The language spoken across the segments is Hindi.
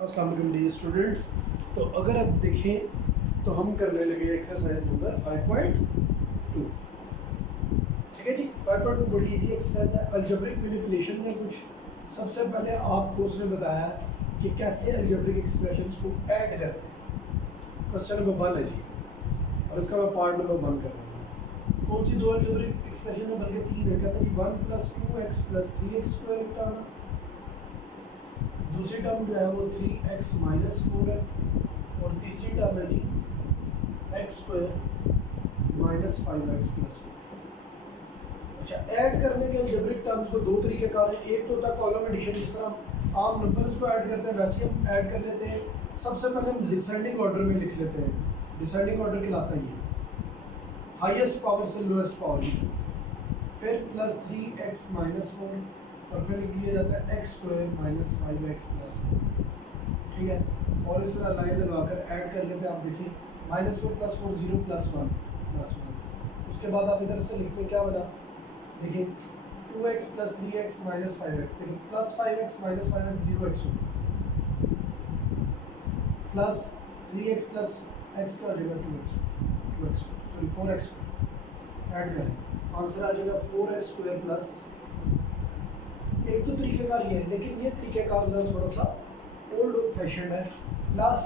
अस्सलाम वालेकुम डियर स्टूडेंट्स। तो अगर आप देखें तो हम करने लगे एक्सरसाइज नंबर 5.2। ठीक है जी, 5.2 बड़ी इजी एक्सरसाइज है, अलजेब्रिक मैनिपुलेशन में कुछ। सबसे पहले आपको उसने बताया कि कैसे अलजेब्रिक एक्सप्रेशंस को ऐड करते हैं। क्वेश्चन नंबर 1 है जी, और इसका मैं पार्ट नंबर 1 कर रहा हूँ। कौन सी दो अलजेब्रिक एक्सप्रेशन है, बल्कि 3 है। कहते हैं 1 + 2x + 3x² एक टर्म है, दूसरी टर्म जो है वो 3x - 4 है, और तीसरी टर्म है जी x² - 5x + 4। अच्छा, ऐड करने के अलजेब्रिक टर्म्स को दो तरीके का है। एक तो होता है कॉलम एडिशन, जिस तरह आम नंबर्स को ऐड करते हैं वैसे हम ऐड कर लेते हैं। सबसे पहले हम डिसेंडिंग ऑर्डर में लिख लेते हैं। डिसेंडिंग ऑर्डर कहलाता है ये, हाईएस्ट पावर से लोएस्ट पावर, फिर +3x - 4, और फिर लिख लिया जाता है x² - 5x + 4। ठीक है, और इस तरह लाइन लगाकर ऐड कर लेते हैं। आप देखिए -4 + 4 0 + 1 + 1। उसके बाद आप इधर से लिखते हैं, क्या बना, देखिए 2x + 3x - 5x, देखिए +5x - 5x 0x हो, प्लस 3x + x का आ जाएगा 2x, सॉरी 4x। ऐड करें, आंसर आ जाएगा 4x² प्लस, एक तो तरीक़ेकार ये है, लेकिन ये तरीक़ेकार थोड़ा सा ओल्ड फैशन है, प्लस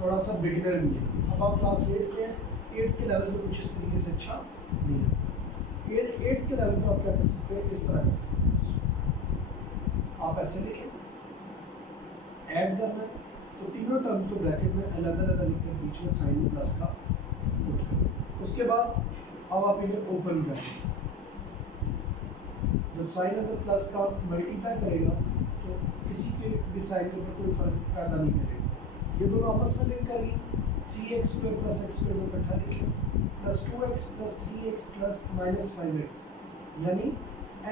थोड़ा सा बिगिनर भी है। अब आप क्लास 8 में, 8 के लेवल पे कुछ इस तरीके से अच्छा नहीं लगता। 8 के लेवल पे आप क्या कर सकते हैं, इस तरह कर सकते हैं। आप ऐसे लिखें, ऐड करना है तो तीनों टर्म्स को ब्रैकेट में अलग-अलग लिखकर बीच में साइन प्लस का पुट करें। उसके बाद अब आप इन्हें ओपन करें। जब साइन अगर प्लस का मल्टीप्लाई करेगा तो किसी के भी साइन के ऊपर कोई फर्क पैदा नहीं करेगा। ये दोनों आपस में लिंक करेंगे, 3x² + x² को इकट्ठा लिखें, +2x + 3x + -5x, यानी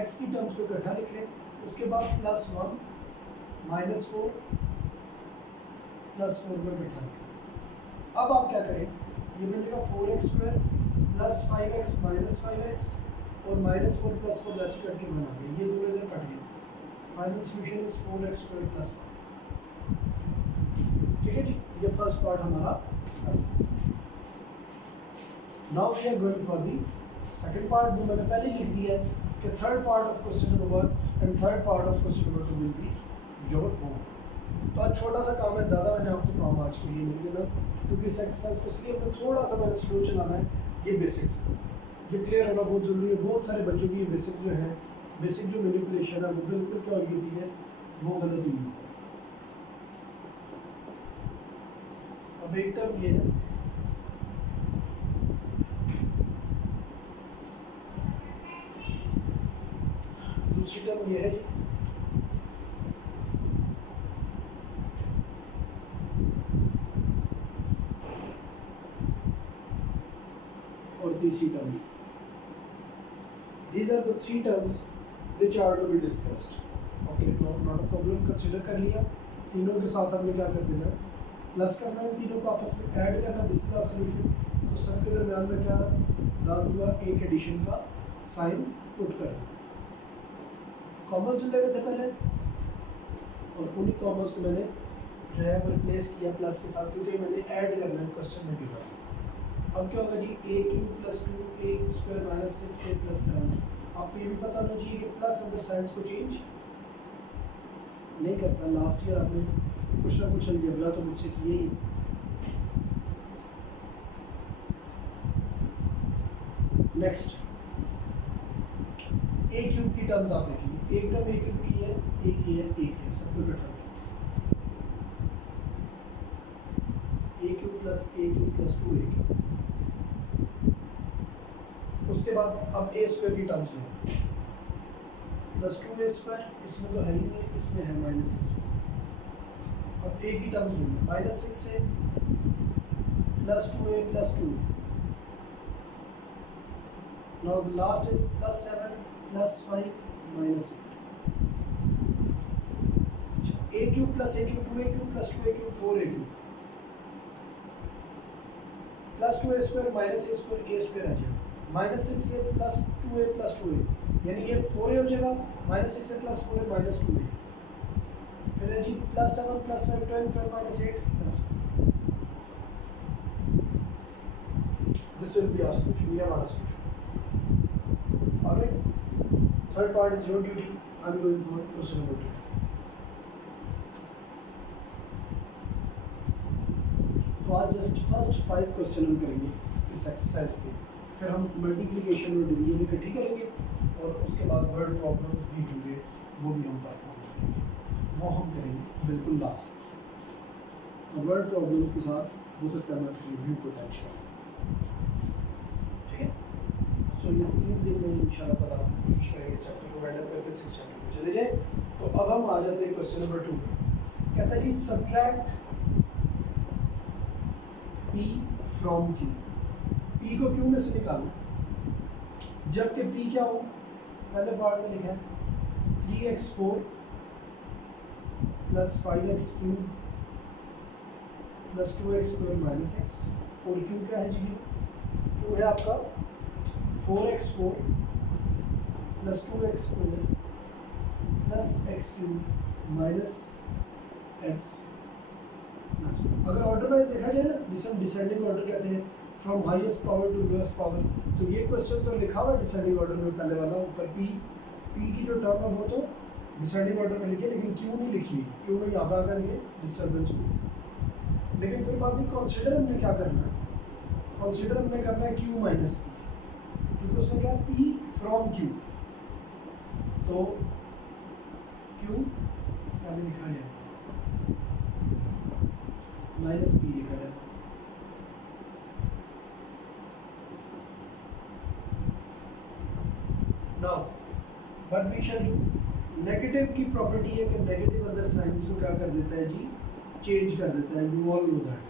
x की टर्म्स को इकट्ठा लिख लें। उसके बाद +1 - 4 + 4 को इकट्ठा लिखें। अब आप क्या करें, ये मिलेगा 4x² + 5x - 5x, और -4 + 4 वैसे करके बना गया, ये दोनों इधर कट गए। Final solution is 4x² + 1। ठीक है जी, ये फर्स्ट पार्ट हमारा। Now we are going for the second part, जो मैंने पहले लिख दिया है कि third part of question number 1 and third part of question number 2 will be your homework. तो आज छोटा सा काम है, ज़्यादा मैंने आपको काम आज के लिए नहीं देना, क्योंकि इस एक्सरसाइज को इसलिए हमने थोड़ा सा मैंने स्लो चलाना है। ये बेसिक्स, ये क्लियर होना बहुत ज़रूरी है। बहुत सारे बच्चों की बेसिक्स जो है, बेसिक जो मैनिपुलेशन है वो बिल्कुल क्या हुई होती है, वो गलत हुई है। अब एक टर्म ये है, दूसरी टर्म ये है जी, और तीसरी term. These are the three terms which are to be discussed. Okay, तो not a problem, कंसिडर कर लिया। तीनों के साथ हमने क्या कर देना, प्लस करना है, तीनों को आपस में ऐड करना। This is our solution. तो सबके दरमियान में क्या डाल दूंगा, एक एडिशन का साइन पुट करना। कॉमर्स डले हुए थे पहले, और उन्हीं कॉमर्स को मैंने जो है वो रिप्लेस किया प्लस के साथ, क्योंकि मैंने ऐड करना है क्वेश्चन में गिवन। अब क्या होगा जी, a³ + 2a² - 6a + 7। आपको ये भी पता होना चाहिए कि प्लस अंदर साइंस को चेंज नहीं करता। लास्ट ईयर आपने कुछ ना कुछ अलजेब्रा तो मुझसे किए ही। नेक्स्ट, a³ की टर्म्स आप देखिए, एक टर्म a³ की है, एक ये है, एक है, सबको इकट्ठा a³ + a³ + 2a³। उसके बाद अब a² की टर्म्स लें, +2a², इसमें तो है ही नहीं, इसमें है -6। अब a की टर्म्स लेंगे, -6a + 2a + 2। Now the last is +7 + 5 - 8। a³ + a³ 2a³ + 2a³ 4a³ + 2a² - a² आ जाएगा, -6a + 2a + 2a, यानी ये 4a हो जाएगा, -6a + 4a - 2a। फिर है जी +7 +5 12 12 - 8 +1. This will be our solution. We have our solution. Alright. Third part is your duty. I'm going for question number 2. तो आज जस्ट फर्स्ट 5 क्वेश्चन हम करेंगे इस एक्सरसाइज के, फिर हम मल्टीप्लिकेशन और डिवीजन इकट्ठी करेंगे और उसके बाद वर्ड प्रॉब्लम्स भी होंगे, वो भी हम परफॉर्म करेंगे, वो हम करेंगे बिल्कुल लास्ट. वर्ड प्रॉब्लम्स के साथ हो सकता है मैं रिव्यू को टच करूँ. ठीक है. सो ये 3 दिन में इंशाल्लाह ताला कोशिश करेंगे इस चैप्टर को वाइंड अप करके 6 चैप्टर में चले जाए. तो अब हम आ जाते हैं क्वेश्चन नंबर 2 पे. कहता है जी subtract P from Q. P को Q में से निकालना, जबकि P क्या हो, पहले पार्ट में लिखा है 3x4 + 5x³ + 2x² - x. 4Q क्या है जी? Q है आपका 4x4 + 2x² + x³ - x. अगर ऑर्डर वाइज देखा जाए ना, जिसे हम डिसेंडिंग ऑर्डर कहते हैं, from highest power to lowest power, तो ये क्वेश्चन तो लिखा हुआ है डिसेंडिंग ऑर्डर में, पहले वाला ऊपर P की जो टर्म है वो तो डिसेंडिंग ऑर्डर में लिखी है, लेकिन Q नहीं लिखी है. Q में यहाँ पर करेंगे डिस्टर्बेंस को. लेकिन कोई बात नहीं, कंसीडर हमने क्या करना है, कंसीडर हमने करना है Q - P, क्योंकि उसने क्या P फ्रॉम Q, तो Q पहले लिखा जाए -P लिखा है. Now what we shall do, negative की प्रॉपर्टी है कि नेगेटिव अदर साइंस को क्या कर देता है जी, चेंज कर देता है. You all know that.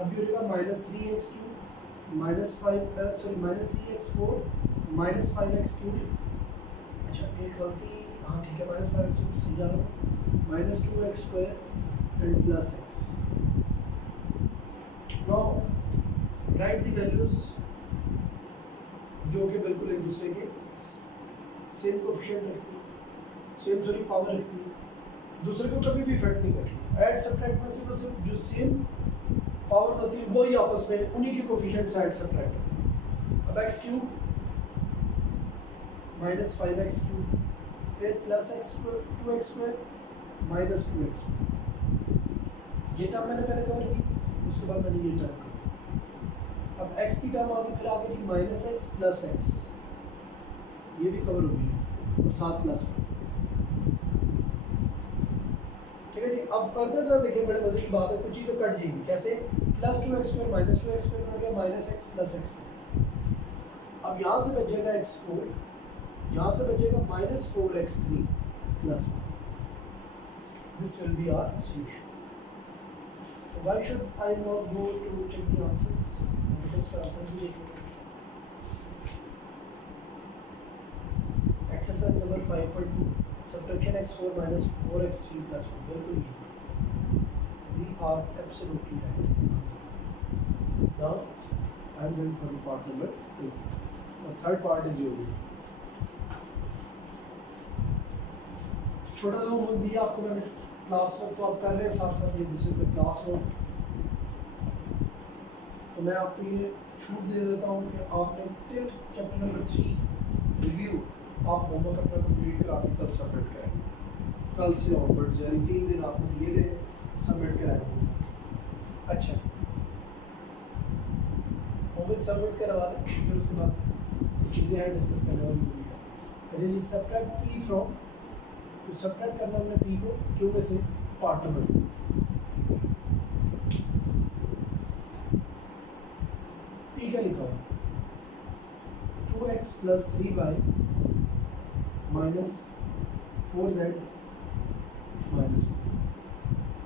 अब ये होगा -3x³ -3x4 -5x³. अच्छा एक गलती, हाँ ठीक है, -5x³ समझा लो, -2x² and +x. Now write the values जो कि बिल्कुल एक दूसरे के सेम कोफिशिएंट रखती है, सेम पावर रखती है, दूसरे को कभी भी इफेक्ट नहीं करती. ऐड सब्ट्रैक्ट में सिर्फ जो सेम पावर्स होती है वही आपस में उन्हीं के कोफिशिएंट्स ऐड सब्ट्रैक्ट होते हैं. अब x³ -5x³, फिर +x² 2x² -2x. ये टर्म मैंने पहले कवर की, उसके बाद मैंने ये टर्म करी. अब x की टर्म आगे, फिर आगे जी -x + x, ये भी कवर हो गई, और साथ +1. ठीक है जी. अब फर्दर जरा देखिए, बड़े मजे की बात है, कुछ चीज़ें कट जाएंगी. कैसे? +2x² -2x² हो गया -x + x². अब यहाँ से बचेगा x4, यहाँ से बचेगा -4x3 + 1. This will be our solution. So why should I not go to check the answers? Because the answer भी देख exercise number 5.2, subtraction x4 - 4x3 + 1. बिल्कुल नहीं, we are absolutely right. Now I am going for the part number 2. The third part is your. छोटा सा होमवर्क दिया आपको मैंने, क्लास वर्क तो आप कर रहे हैं साथ साथ, ये this is the class work. तो मैं आपको ये छूट दे देता हूँ कि आपने टिल चैप्टर नंबर 3 रिव्यू आप होमवर्क अपना कंप्लीट करा के कल सबमिट करें. कल से ऑनवर्ड्स यानी 3 दिन आपको दिए गए, सबमिट कराएंगे. अच्छा, होमवर्क सबमिट करवा लें, फिर उसके बाद चीज़ें हैं डिस्कस करने वाली. अच्छा जी, सब्ट्रैक्ट P फ्रॉम, तो सब्ट्रैक्ट करना हमने P को Q में से, पार्ट नंबर 2. P क्या लिखा हुआ, 2x + 3y - 4z - 1.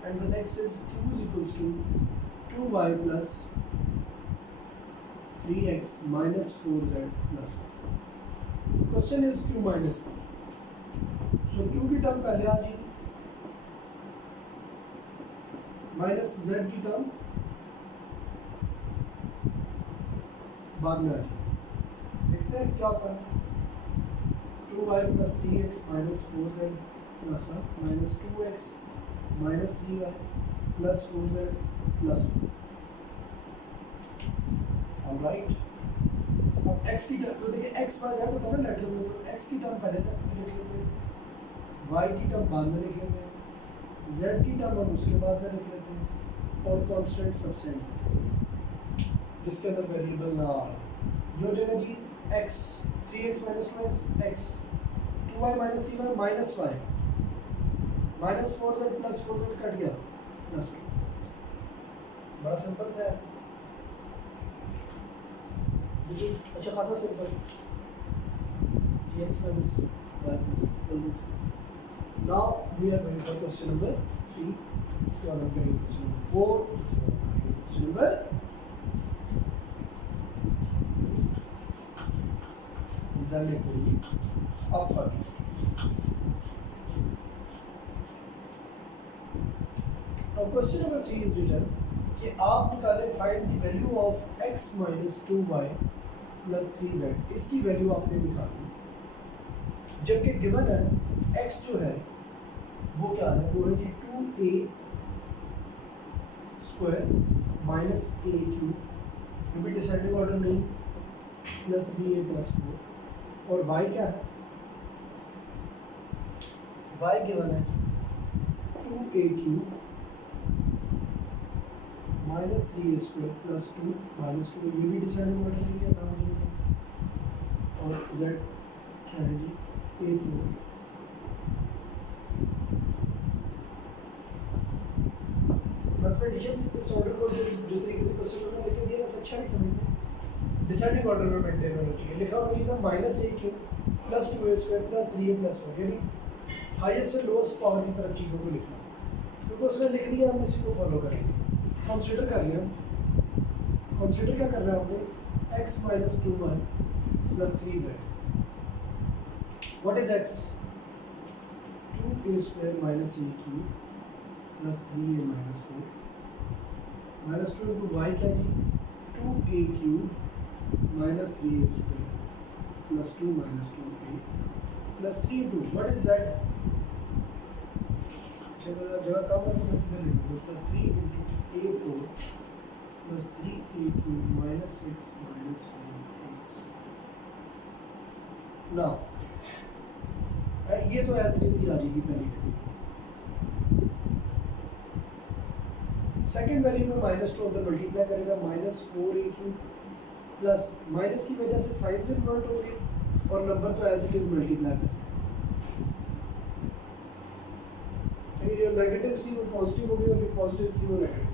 And the next is Q is equals to 2y + 3x - 4z + 1. The question is Q - P. So Q की टर्म पहले आ जाएगी, -z की टर्म बाद में आ जाएगी. देखते हैं क्या होता है. 2y + 3x - 4z + 1 - 2x -3y plus 4z plus 1। Alright, अब x की टर्म तो देखिए x y z होता है ना लेटर्स में, तो x की टर्म पहले तक लिख लेते हैं, y की टर्म बाद में लिख लेते हैं, z की टर्म हम उसके बाद में लिख लेते हैं, और कांस्टेंट सबसेट जिसके अंदर वेरिएबल ना आ रहा। ये हो जाएगा जी x 3x - 2x x 2y - 3y minus y minus 4z plus 4z cut गया प्लस 2। बड़ा सिंपल था यार, अच्छा खासा simple. dx minus y plus 2। Now we are going for question number 3. So I am getting question number 4. Question number then it will be up for you. Now question number 3 is written कि आप निकालें find the value of x minus 2y plus 3z। इसकी वैल्यू आपने निकाली, जबकि गिवन है x जो है वो क्या है, वो है जी 2a square minus a cube, ये भी डिसेंडिंग ऑर्डर नहीं, प्लस 3a प्लस 4, और y क्या है, y गिवन है 2a cube minus 3a square plus 2 minus 2, ये भी डिसेंडिंग ऑर्डर नहीं है नाम देंगे, और z क्या है जी a4। मैथमेटिशियंस इस ऑर्डर को जिस तरीके से क्वेश्चन में लिख दिया ना अच्छा नहीं समझते, डिसेंडिंग ऑर्डर में मेंटेन होना चाहिए। लिखा होना चाहिए था minus a cube plus 2a square plus 3a plus 4, यानी हाईएस्ट से लोएस्ट पावर की तरफ चीज़ों को लिखना, क्योंकि उसने लिख दिया हम इसी को फॉलो करेंगे। कंसीडर कर लिया, कंसीडर क्या करना है आपने, x minus 2y plus 3z। What is x? 2a square minus a cube plus 3a minus 4 minus 2 into y क्या जी 2a cube minus 3a square plus 2 minus 2a plus 3 into what is z? जगह कम है तो मैं सीधे लिख दूँ, plus 3 into a4 plus 3a cube minus 6 minus 4a square। Now ये तो ऐसे ही आ जाएगी पहली वैल्यू। सेकेंड वैल्यू में -2 अंदर मल्टीप्लाई करेगा, -4a क्यूब प्लस माइनस की वजह से साइंस इन्वर्ट होंगे और नंबर तो एज इट इज मल्टीप्लाई करेंगे। जो नेगेटिव थी वो पॉजिटिव हो गई और जो पॉजिटिव थी वो नेगेटिव।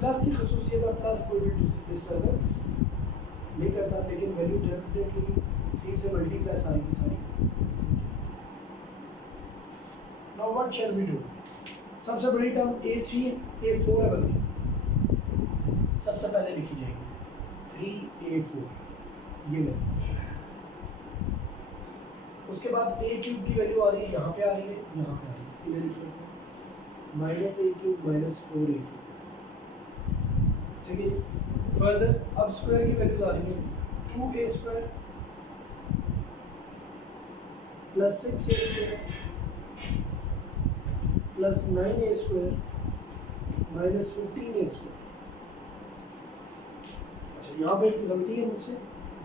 प्लस की खसूसियत है, प्लस कोई भी डिस्टर्बेंस नहीं करता, लेकिन वैल्यू डेफिनेटली 3 से मल्टीप्लाई सारी की सारी। Now what shall we do? सबसे बड़ी टर्म a3 a4 है, बल्कि सबसे पहले लिखी जाएगी 3a4 ये ले। उसके बाद a क्यूब की वैल्यू आ रही है, यहाँ पे आ रही है, यहाँ पे आ रही है, इन्हें लिख लेते हैं -a क्यूब -4a क्यूब। ठीक है, फर्दर अब स्क्वायर की वैल्यूज आ रही है 2a square plus 6a square plus 9a square minus 15a square. अच्छा यहाँ पे एक गलती है मुझसे,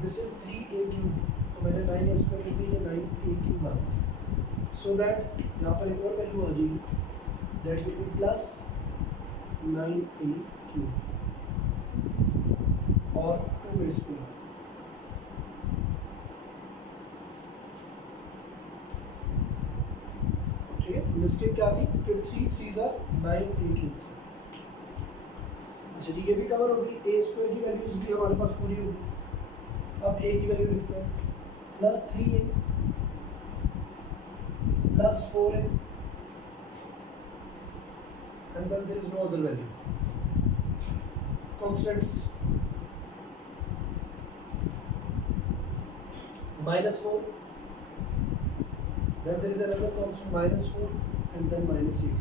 दिस इज 3a क्यूब, तो मैंने 9a स्क्वायर लिख दी है, 9a क्यूब आ रहा है, सो दैट यहाँ पर एक और वैल्यू आ जाएगी, that will be plus 9a cube और 2a स्क्वायर। मिस्टेक क्या थी कि 3 3s are 9a क्यूब। अच्छा जी ये भी कवर हो गई, a स्क्वायर की वैल्यूज भी हमारे पास पूरी होगी। अब a की वैल्यू लिखते हैं plus 3a plus 4a and then there is no other value, constants -4, then there is another constant -4 and then -8।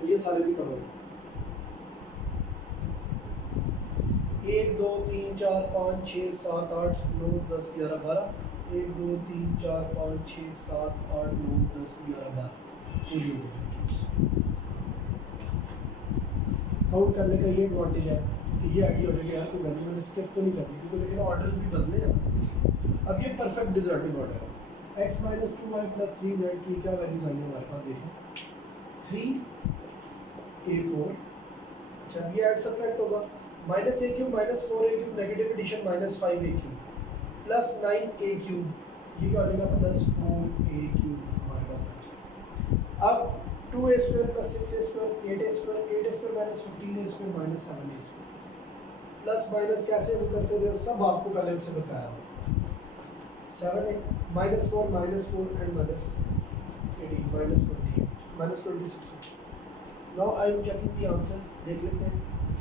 तो ये सारे भी कवर हैं। 1 2 3 4 5 6 7 8 9 10 11 12 1 2 3 4 5 6 7 8 9 10 11 12 पूरी काउंट करने का ये एडवांटेज है कि ये आइडिया हो जाएगा यार कोई वैल्यू मैंने स्किप तो नहीं करनी, क्योंकि देखिए ना ऑर्डर्स भी बदले जाते। अब ये परफेक्ट डिजर्टिंग ऑर्डर है। x minus 2y plus 3z की क्या वैल्यूज आएंगी हमारे पास, देखें 3a4। अच्छा अब ये ऐड सब्ट्रैक्ट होगा, minus a cube minus 4a cube negative addition minus 5a cube plus 9a cube, ये क्या हो जाएगा प्लस 4a क्यूब हमारे पास। अब 2a square plus 6a square 8a square minus 15a square minus 7a square. Plus minus कैसे हम करते थे सब आपको पहले से बताया। 7a minus 4 and minus 18 minus 20 minus 26। Now I am checking the answers, देख लेते हैं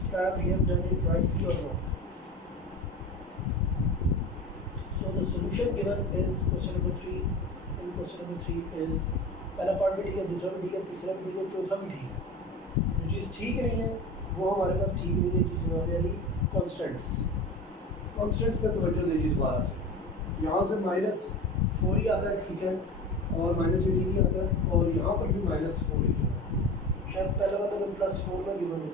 क्या we have done it rightly और not. So the solution given is question number 3। In question number 3 is पहला पार्ट भी ठीक है, दूसरा भी ठीक है, तीसरा भी ठीक है, चौथा भी ठीक है। जो चीज़ ठीक नहीं है वो हमारे पास ठीक नहीं है चीज़ हमारे वाली कॉन्स्टेंट्स पे तवज्जो दीजिए दोबारा से। यहाँ से -4 ही आता है ठीक है, और -18 ही आता है, और यहाँ पर भी -4 ही आता है। शायद पहले वाले में +4 में गिवन है,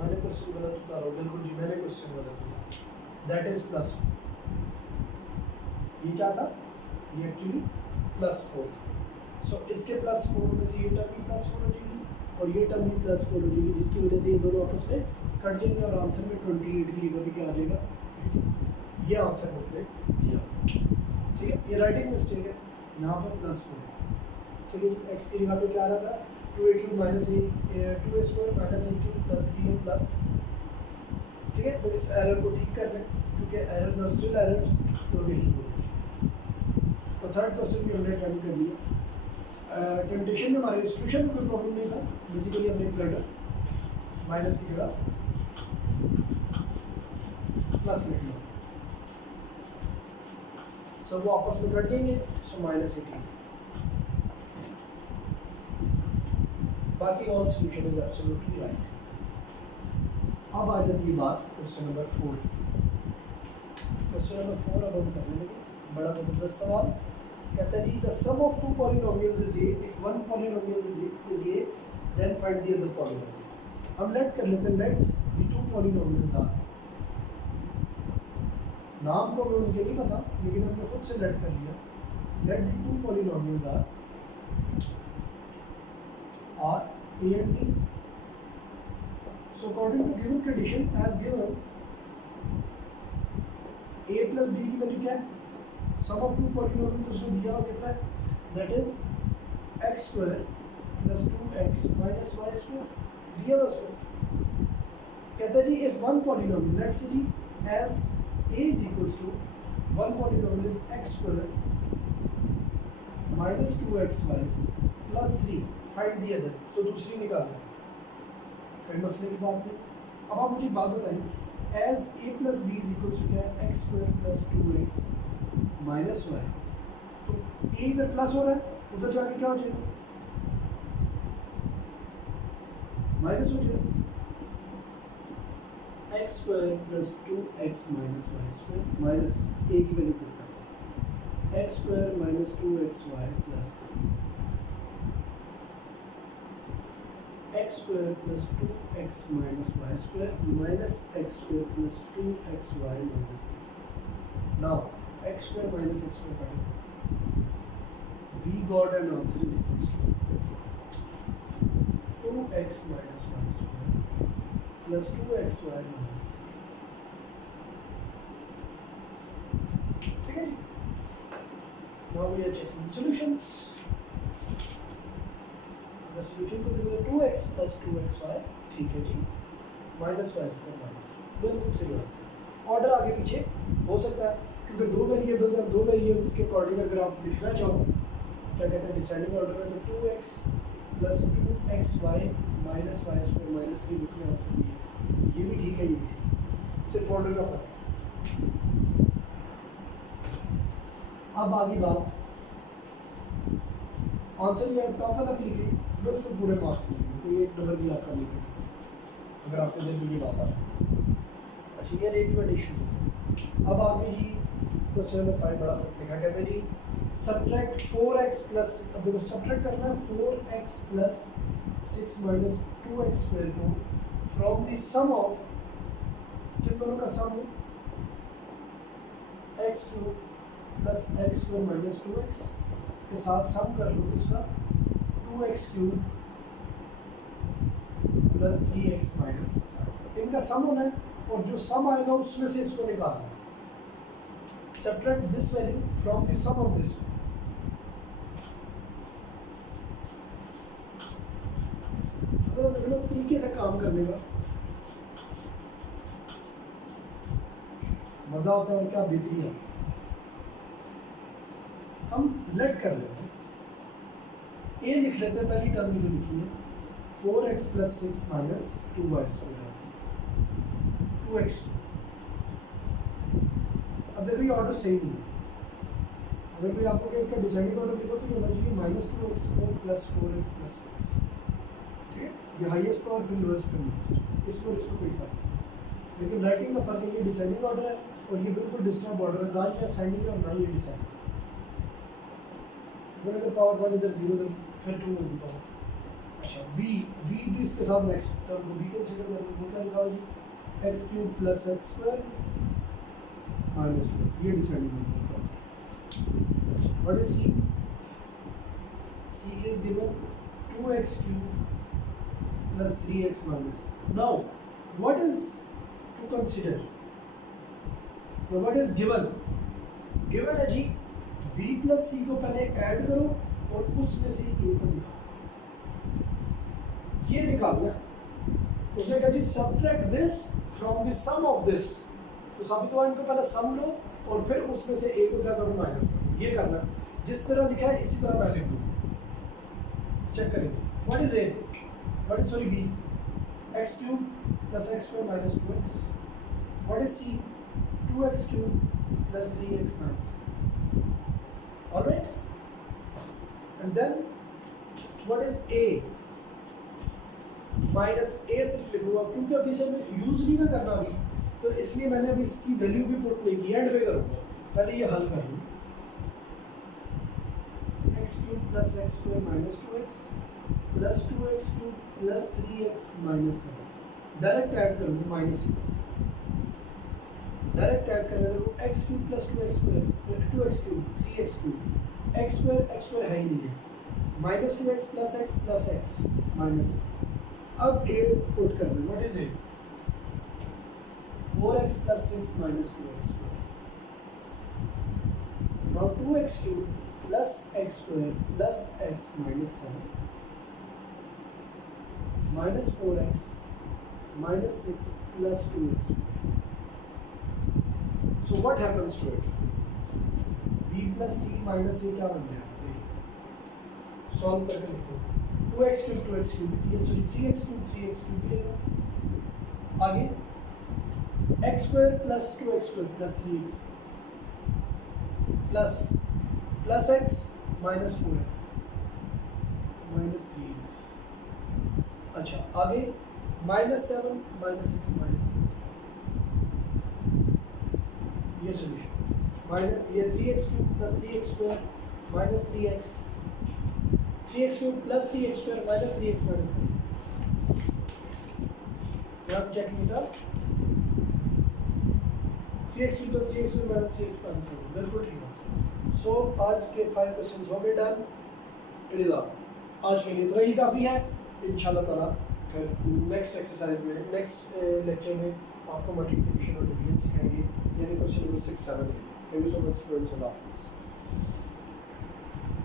मैंने क्वेश्चन गलत उतारा, बिल्कुल जी मैंने क्वेश्चन गलत उतारा, दैट इज +4। ये क्या था, ये एक्चुअली +4 था। सो इसके +4 होने से ये टर्म भी +4 हो जाएगी और ये टर्म भी +4 हो जाएगी, जिसकी वजह से ये दोनों आपस में कट जाएंगे और आंसर में 28 की जगह भी क्या आ जाएगा, ये आंसर हमने दिया। ठीक है, ये राइटिंग मिस्टेक है, यहाँ पर +4। ठीक है, x की जगह पे क्या आ रहा था 2a cube minus 2a square minus a cube plus 3a plus. ठीक है, तो इस एरर को ठीक कर लें क्योंकि एरर्स आर स्टिल एरर्स, तो नहीं होगी। तो थर्ड क्वेश्चन भी हमने अटेम्प्ट कर लिया। टेम्पटेशन में हमारे सोल्यूशन में कोई प्रॉब्लम नहीं था, बेसिकली हमने एक लेटर माइनस की जगह प्लस लिखना था, सो वो आपस में कट जाएंगे, सो -18। बाकी all solution is absolutely right. अब आ जाती है बात क्वेश्चन नंबर 4। क्वेश्चन नंबर 4 अब हम करने लगे, बड़ा ज़बरदस्त सवाल। कहता है जी the sum of two polynomials is a, if one polynomial is a then find the other polynomial. हम लेट कर लेते हैं, let the two polynomials are, नाम तो हमें उनके नहीं पता लेकिन हमने खुद से लेट कर लिया, let the two polynomials are a and b. So according to given condition as given, a plus b की वैल्यू क्या है, सम ऑफ टू पॉलिनोमियल तो दिया हुआ कितना है, that is x square plus 2x minus y square दिया हुआ उसको। कहता है जी if one polynomial, let's say जी as a is equals to one polynomial is x square minus 2xy plus 3, find the other, तो दूसरी निकालना है, कोई मसले की बात नहीं। अब आप मुझे बात बताइए, as a plus B is equal to क्या है, X square plus 2x minus Y, तो a इधर प्लस हो रहा है, उधर जाके क्या हो जाएगा, माइनस हो जाएगा। X square plus 2x minus Y square minus a की वैल्यू पुट करते हैं, X square minus 2xy plus 3, x square plus 2x minus y square minus x square plus 2xy minus 3. Now x square minus x square करें, we got an answer is equals to 2x minus y square plus 2xy minus 3. ठीक है जी। Now we are checking the solutions. Solution को देखो 2x प्लस 2xy, ठीक है जी, माइनस वाई स्क्वायर माइनस, बिल्कुल सही आंसर। ऑर्डर आगे पीछे हो सकता है क्योंकि दो वेरिएबल्स हैं, दो वेरिएबल्स के अकॉर्डिंग अगर आप लिखना चाहो क्या कहते हैं डिसेंडिंग ऑर्डर में, तो 2x plus 2xy minus Y square minus 3 बिल्कुल आंसर दिया, ये भी ठीक है, ये भी ठीक, सिर्फ ऑर्डर का फर्क। अब आगे बात आंसर ये टॉप वाला भी लिखे, बिल्कुल पूरे मार्क्स लिखे, कोई एक नंबर भी आपका लिखे अगर आपके दिल में ये बात आ रही। अच्छा ये अरेंजमेंट इश्यूज होते हैं। अब आगे जी क्वेश्चन नंबर 5 बड़ा फर्क लिखा, कहते हैं जी सब्ट्रैक्ट 4x प्लस, अब देखो सब्ट्रैक्ट करना है 4x plus 6 minus 2x square को फ्रॉम द सम ऑफ, किन दोनों का सम हो, x cube plus x square minus 2x के साथ सम कर लो इसका 2x cube plus 3x minus 7, इनका सम होना है और जो सम आएगा उसमें से इसको निकालना है। Subtract this value from the sum of this value. अगर देखो तरीके से काम करने का मजा होता है और क्या बेहतरी है। हम लेट कर लेते हैं, ए लिख लेते हैं, पहली टर्म जो लिखी है 4x plus 6 minus 2y square आती है 2x। अब देखो ये ऑर्डर सही नहीं है, अगर कोई आपको इसका डिसाइडिंग ऑर्डर लिखो तो ये होना चाहिए minus 2x square plus 4x plus 6, ठीक है, ये हाईएस्ट पावर फिर लोएस्ट पर नीचे, इसमें और इसमें कोई फर्क नहीं। लेकिन राइटिंग का फर्क है, ये डिसाइडिंग ऑर्डर है और ये बिल्कुल डिस्टर्ब ऑर्डर है, ना ये असेंडिंग है और ना ये डिसाइडिंग। अगर पावर 1 इधर 0 इधर फिर 2 होगी पावर। अच्छा v भी इसके साथ नेक्स्ट टर्म को v कंसीडर कर लो, वो क्या लिखा होगी x cube plus x square minus 2x, ये डिसाइडिंग होगा। What is c? c is given 2x cube plus 3x minus। now what is to consider, now what is given है जी b plus c को पहले ऐड करो और उसमें से a को निकालो, ये निकालना है। उसने कहा जी subtract this from the sum of this, तो साबित हुआ इनको पहले सम लो और फिर उसमें से a को क्या करो माइनस करो, ये करना जिस तरह लिखा है इसी तरह मैं लिख दूँ। चेक करेंगे what is a, what is sorry b, x cube plus x square minus 2x, what is c 2x cube plus 3x minus, alright, and then what is a, minus a सिर्फ लिखूंगा क्योंकि अभी से मैं यूज नहीं ना करना अभी, तो इसलिए मैंने अभी इसकी वैल्यू भी पुट नहीं की, एंड पे करूंगा, पहले ये हल कर लूँ। x cube plus x square minus 2x plus 2x cube plus 3x minus 7, direct add करूँगा माइनस, डायरेक्ट ऐड करने लगूँ x cube plus 2x square 2x cube 3x cube x square है ही नहीं है, minus 2x plus x minus. अब a पुट कर दें, what is it 4x plus 6 minus 2x square, now 2x cube plus x square plus x minus 7 minus 4x minus 6 plus 2x square. So what happens to it, b plus c minus a क्या बन गया, देखिए सॉल्व करके लिखो 2x क्यूब ये सॉरी 3x क्यूब मिलेगा, आगे x square plus 2x square plus 3x plus x minus 4x minus 3x। अच्छा आगे माइनस 7 माइनस 6 माइनस 3, ये सोल्यूशन, माइनस ये 3x cube plus 3x square minus 3x cube plus 3x square minus 3x minus 3। आप चेकिंग था 3x cube plus 3x square minus 3x minus 3, बिल्कुल ठीक है। सो आज के 5 क्वेश्चंस हो गए डन, इट इज ऑल, आज के लिए इतना ही काफ़ी है। इंशाल्लाह ताला फिर नेक्स्ट एक्सरसाइज में नेक्स्ट लेक्चर में आपको मल्टीप्लिकेशन और डिवीजन सिखाएंगे, यानी question number 6, 7, 8। Thank you so much students, अल्लाह हाफिज़।